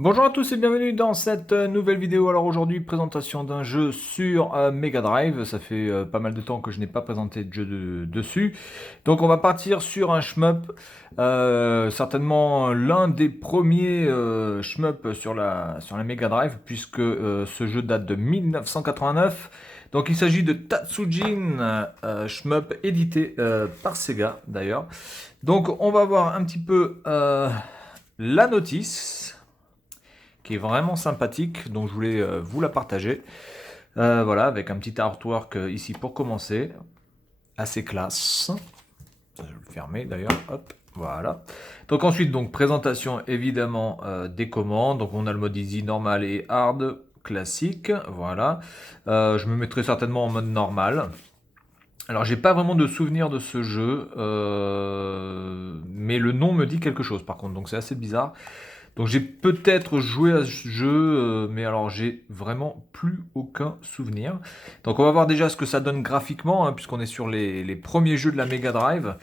Bonjour à tous et bienvenue dans cette nouvelle vidéo. Alors aujourd'hui, présentation d'un jeu sur Mega Drive. Ça fait pas mal de temps que je n'ai pas présenté de jeu dessus. Donc on va partir sur un shmup. Certainement l'un des premiers shmup sur la Mega Drive, puisque ce jeu date de 1989. Donc il s'agit de Tatsujin shmup édité par Sega d'ailleurs. Donc on va voir un petit peu la notice qui est vraiment sympathique, donc je voulais vous la partager. Voilà, avec un petit artwork ici pour commencer, assez classe. Je vais le fermer d'ailleurs, hop, voilà. Donc ensuite, donc présentation évidemment des commandes. Donc on a le mode easy, normal et hard, classique, voilà. Je me mettrai certainement en mode normal. Alors j'ai pas vraiment de souvenir de ce jeu, mais le nom me dit quelque chose par contre, donc c'est assez bizarre. Donc j'ai peut-être joué à ce jeu, mais alors j'ai vraiment plus aucun souvenir. Donc on va voir déjà ce que ça donne graphiquement, hein, puisqu'on est sur les premiers jeux de la Mega Drive.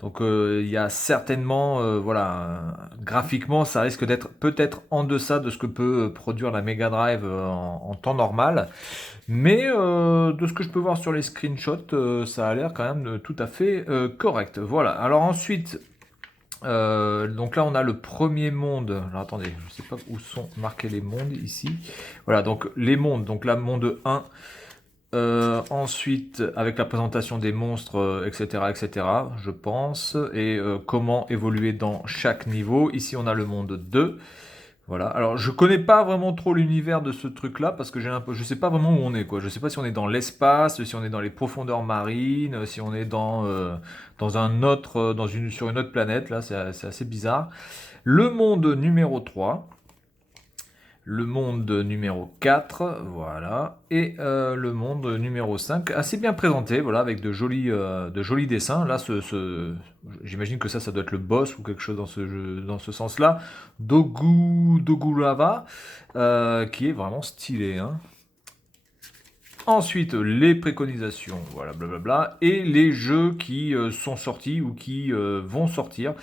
Donc il y a certainement, voilà, graphiquement ça risque d'être peut-être en deçà de ce que peut produire la Mega Drive en temps normal. Mais de ce que je peux voir sur les screenshots, ça a l'air quand même tout à fait correct. Voilà, alors ensuite... donc là, on a le premier monde. Alors attendez, je ne sais pas où sont marqués les mondes ici. Voilà, donc les mondes. Donc là, monde 1. Ensuite, avec la présentation des monstres, etc., etc., je pense. Et comment évoluer dans chaque niveau. Ici, on a le monde 2. Voilà. Alors, je connais pas vraiment trop l'univers de ce truc-là parce que je sais pas vraiment où on est, quoi. Je sais pas si on est dans l'espace, si on est dans les profondeurs marines, si on est dans un autre, sur une autre planète. Là, c'est assez bizarre. Le monde numéro 3, le monde numéro 4, voilà, et le monde numéro 5, assez bien présenté, voilà, avec de jolis dessins. Là, j'imagine que ça doit être le boss ou quelque chose dans ce sens-là. Dogurava, qui est vraiment stylé, hein. Ensuite, les préconisations, voilà, blablabla, et les jeux qui sont sortis ou qui vont sortir,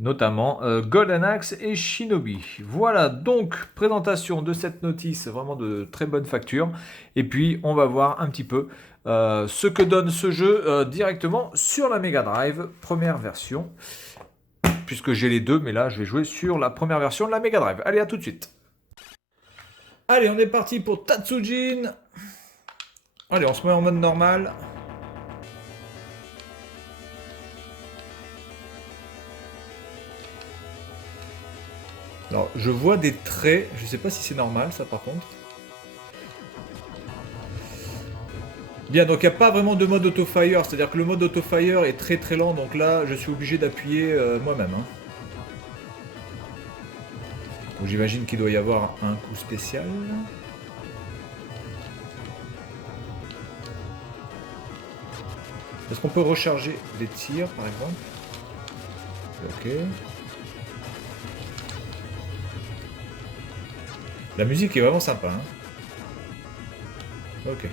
notamment Golden Axe et Shinobi. Voilà, donc, présentation de cette notice, vraiment de très bonne facture. Et puis, on va voir un petit peu ce que donne ce jeu directement sur la Mega Drive, première version, puisque j'ai les deux, mais là, je vais jouer sur la première version de la Mega Drive. Allez, à tout de suite. Allez, on est parti pour Tatsujin. Allez, on se met en mode normal. Alors, je vois des traits. Je sais pas si c'est normal, ça, par contre. Bien, donc il n'y a pas vraiment de mode auto-fire. C'est-à-dire que le mode auto-fire est très très lent. Donc là, je suis obligé d'appuyer moi-même, hein. Donc j'imagine qu'il doit y avoir un coup spécial. Est-ce qu'on peut recharger les tirs, par exemple? Ok. La musique est vraiment sympa, hein. Ok.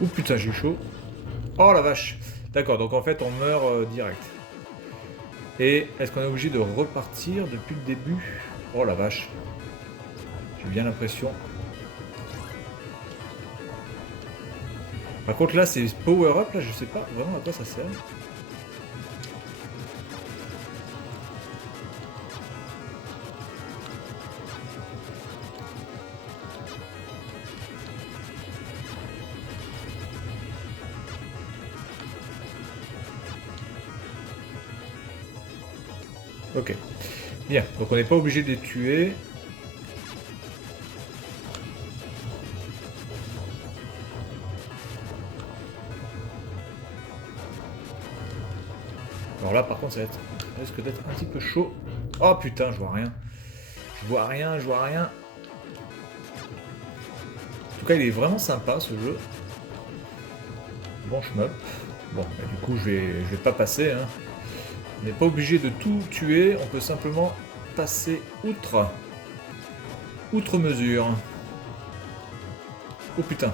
Ouh putain, j'ai eu chaud. Oh la vache. D'accord, donc en fait on meurt direct. Et est-ce qu'on est obligé de repartir depuis le début? Oh la vache. J'ai bien l'impression. Par contre là c'est power up, là je sais pas vraiment à quoi ça sert. Ok. Bien, donc on n'est pas obligé de les tuer. Alors là par contre ça risque d'être un petit peu chaud. Oh putain, je vois rien. Je vois rien, je vois rien. En tout cas il est vraiment sympa ce jeu. Bon shmup. Bon, bah, du coup je vais pas passer, hein. On n'est pas obligé de tout tuer, on peut simplement passer outre. outre mesure. Oh putain.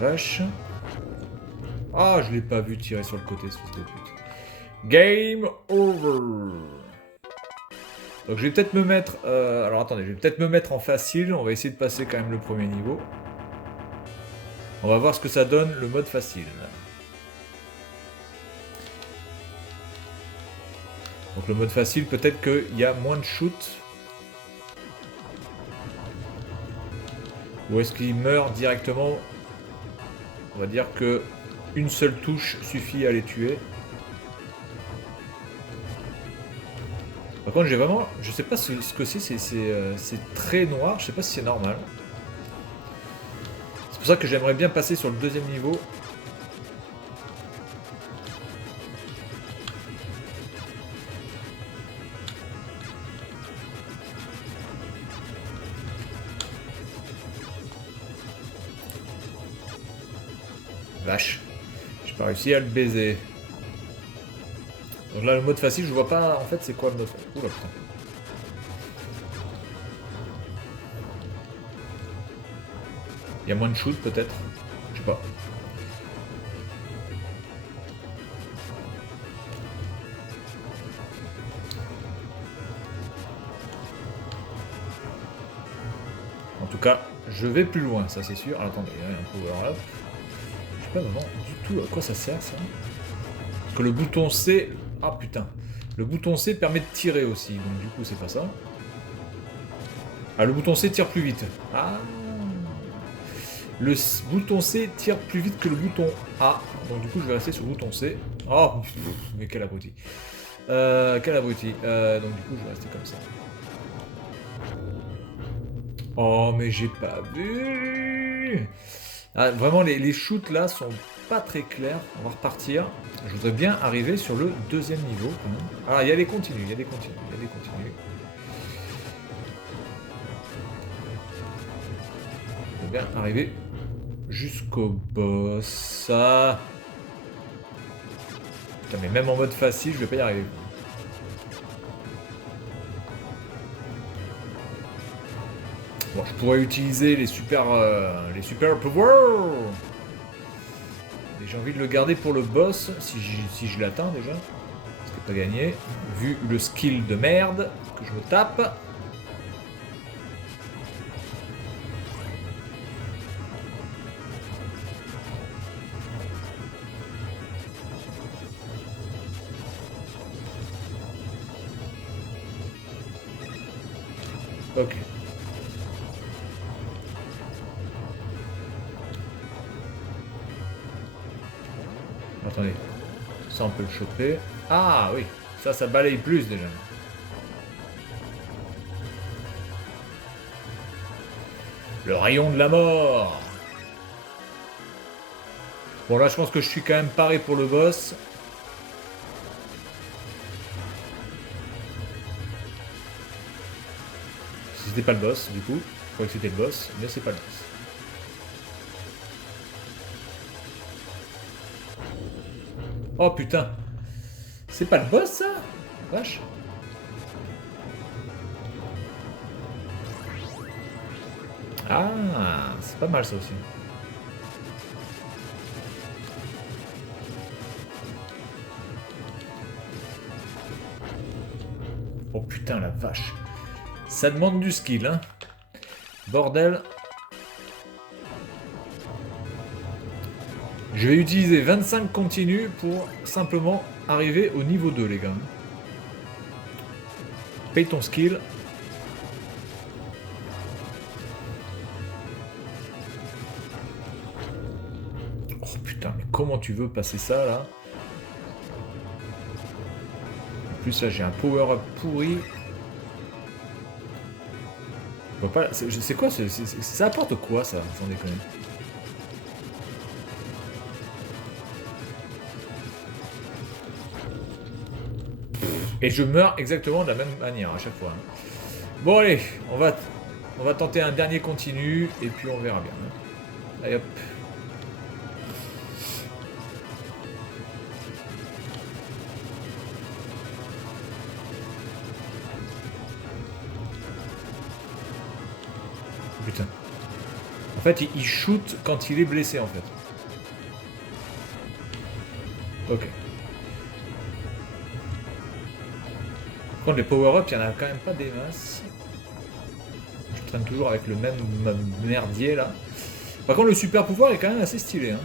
Vache. Ah, je l'ai pas vu tirer sur le côté, ce fils de pute. Game over. Donc je vais peut-être me mettre... alors attendez, je vais peut-être me mettre en facile. On va essayer de passer quand même le premier niveau. On va voir ce que ça donne, le mode facile. Donc le mode facile, peut-être qu'il y a moins de shoot. Ou est-ce qu'il meurt directement? On va dire que une seule touche suffit à les tuer. Par contre, j'ai vraiment... Je sais pas ce que c'est très noir. Je sais pas si c'est normal. C'est pour ça que j'aimerais bien passer sur le deuxième niveau. Vache. J'ai pas réussi à le baiser. Donc là, le mode facile, je vois pas... En fait, c'est quoi le mode facile? Oula, putain. Il y a moins de shoot, peut-être. Je sais pas. En tout cas, je vais plus loin, ça c'est sûr. Alors, attendez, il y a un power up. Je sais pas vraiment du tout à quoi ça sert, ça. Parce que le bouton C... Ah, putain. Le bouton C permet de tirer aussi, donc du coup, c'est pas ça. Ah, le bouton C tire plus vite. Ah. Le bouton C tire plus vite que le bouton A. Donc du coup, je vais rester sur le bouton C. Oh, mais quel abruti. Quel abruti. Donc du coup, je vais rester comme ça. Oh, mais j'ai pas vu. Ah, vraiment, les shoots là sont pas très clairs. On va repartir. Je voudrais bien arriver sur le deuxième niveau. Ah, il y a des continues, il y a des continues, il y a des continues. Je voudrais bien arriver jusqu'au boss. Ah. Putain, mais même en mode facile, je vais pas y arriver. Bon, je pourrais utiliser les super powers. Et j'ai envie de le garder pour le boss, si je l'atteins déjà. Ce qui n'est pas gagné. Vu le skill de merde que je me tape. Ok. Attendez. Ça, on peut le choper. Ah oui. Ça balaye plus déjà. Le rayon de la mort. Bon, là, je pense que je suis quand même paré pour le boss. C'était pas le boss, du coup. Je croyais que c'était le boss, mais c'est pas le boss. Oh putain. C'est pas le boss, ça? Vache. Ah, c'est pas mal ça aussi. Oh putain, la vache. Ça demande du skill, hein. Bordel. Je vais utiliser 25 continues pour simplement arriver au niveau 2, les gars. Paye ton skill. Oh putain, mais comment tu veux passer ça, là? En plus, là, j'ai un power-up pourri. C'est quoi ça apporte quoi, ça, sans déconner? Et je meurs exactement de la même manière à chaque fois. Bon allez, on va tenter un dernier continu et puis on verra bien. Allez hop. putain. En fait, il shoot quand il est blessé, en fait. Ok. Par contre, les power-up, il n'y en a quand même pas des masses. Je traîne toujours avec le même merdier, là. Par contre, le super pouvoir est quand même assez stylé, hein.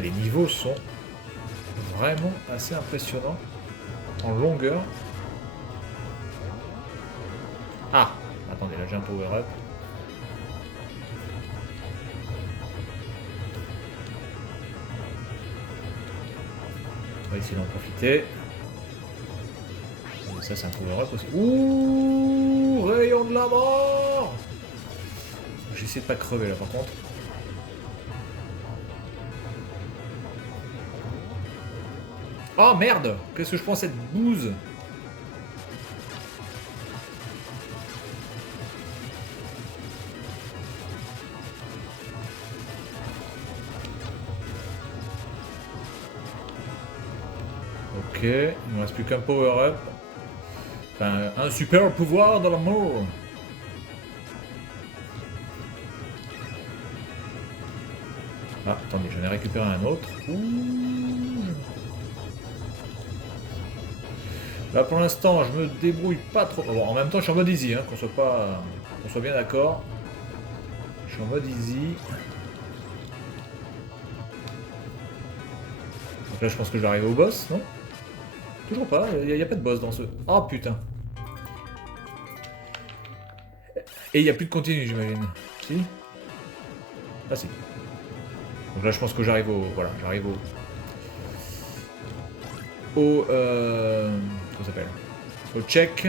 Les niveaux sont vraiment assez impressionnants en longueur. Ah, attendez, là j'ai un power up. On va essayer d'en profiter. Et ça c'est un power up aussi. Ouh, rayon de la mort. J'essaie de pas crever là par contre. Oh merde! Qu'est-ce que je prends cette bouse? Ok, il ne me reste plus qu'un power-up. Enfin, un super pouvoir de l'amour. Ah, attendez, j'en ai récupéré un autre. Ouh. Là pour l'instant je me débrouille pas trop. Bon, en même temps je suis en mode easy, hein, qu'on soit bien d'accord. Je suis en mode easy. Donc là je pense que je vais arriver au boss, non? Toujours pas, il n'y a pas de boss dans ce... Oh putain. Et il n'y a plus de continu j'imagine. Si? Ah si. Donc là je pense que j'arrive au... Voilà, j'arrive au... Comment ça s'appelle? Au check.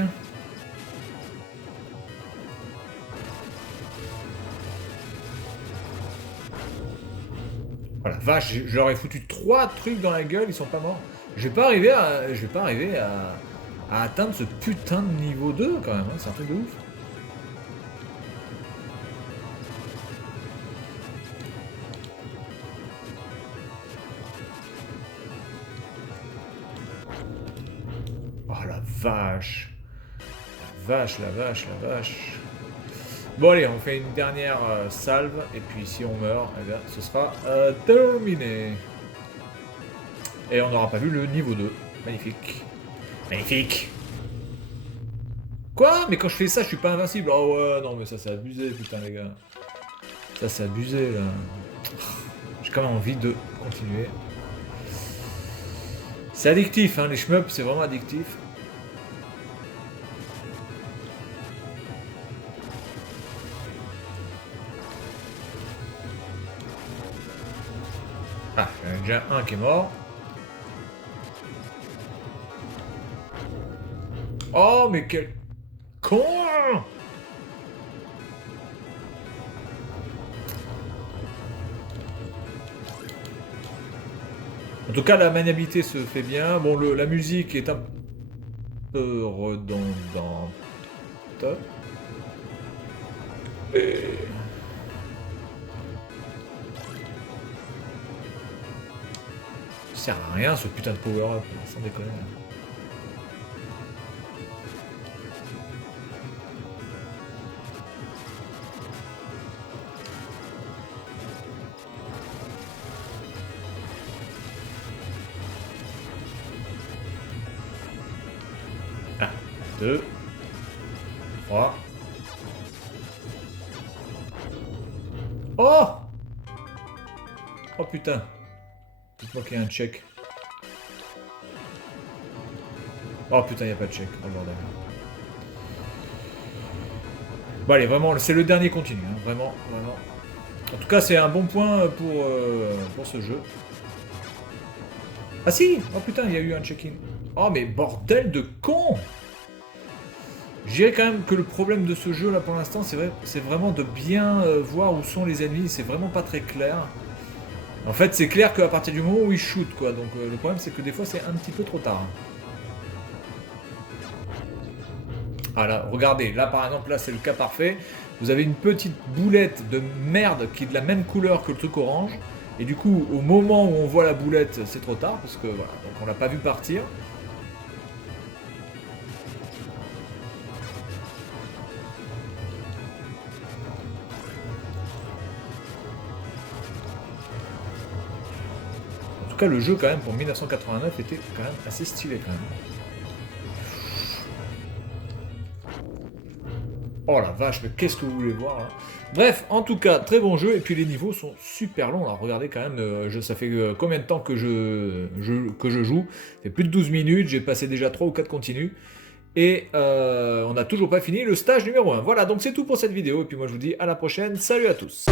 Voilà, vache, je leur ai foutu 3 trucs dans la gueule, ils sont pas morts. Je vais pas arriver à atteindre ce putain de niveau 2 quand même, hein, c'est un truc de ouf. Oh la vache. La vache, la vache, la vache. Bon allez, on fait une dernière salve, et puis si on meurt, eh bien, ce sera terminé. Et on n'aura pas vu le niveau 2. Magnifique. Magnifique. Quoi? Mais quand je fais ça, je suis pas invincible. Oh ouais, non mais ça c'est abusé, putain les gars. Ça c'est abusé là. J'ai quand même envie de continuer. C'est addictif, hein, les shmups, c'est vraiment addictif. Ah, il y en a déjà un qui est mort. Oh, mais quel con! En tout cas, la maniabilité se fait bien. Bon, la musique est un peu redondante. Et... ça sert à rien ce putain de power-up, sans déconner. Un, 2, 3. Oh! Oh putain! Dites-moi qu'il y a un check. Oh putain, il n'y a pas de check. Oh bordel. Bon allez, vraiment, c'est le dernier continu. Hein. Vraiment, vraiment. En tout cas, c'est un bon point pour ce jeu. Ah si! Oh putain, il y a eu un check-in. Oh mais bordel de con! Je dirais quand même que le problème de ce jeu là pour l'instant, c'est vraiment de bien voir où sont les ennemis. C'est vraiment pas très clair. En fait, c'est clair qu'à partir du moment où ils shootent, quoi. Donc le problème, c'est que des fois, c'est un petit peu trop tard. Ah là, regardez, là par exemple, là c'est le cas parfait. Vous avez une petite boulette de merde qui est de la même couleur que le truc orange. Et du coup, au moment où on voit la boulette, c'est trop tard, parce que voilà, donc on l'a pas vu partir. En tout cas, le jeu quand même pour 1989 était quand même assez stylé quand même. Oh la vache, mais qu'est-ce que vous voulez voir là? Bref, en tout cas, très bon jeu, et puis les niveaux sont super longs. Alors regardez quand même, ça fait combien de temps que que je joue? Ça fait plus de 12 minutes, j'ai passé déjà 3 ou 4 continues, et on n'a toujours pas fini le stage numéro 1. Voilà, donc c'est tout pour cette vidéo, et puis moi je vous dis à la prochaine, salut à tous!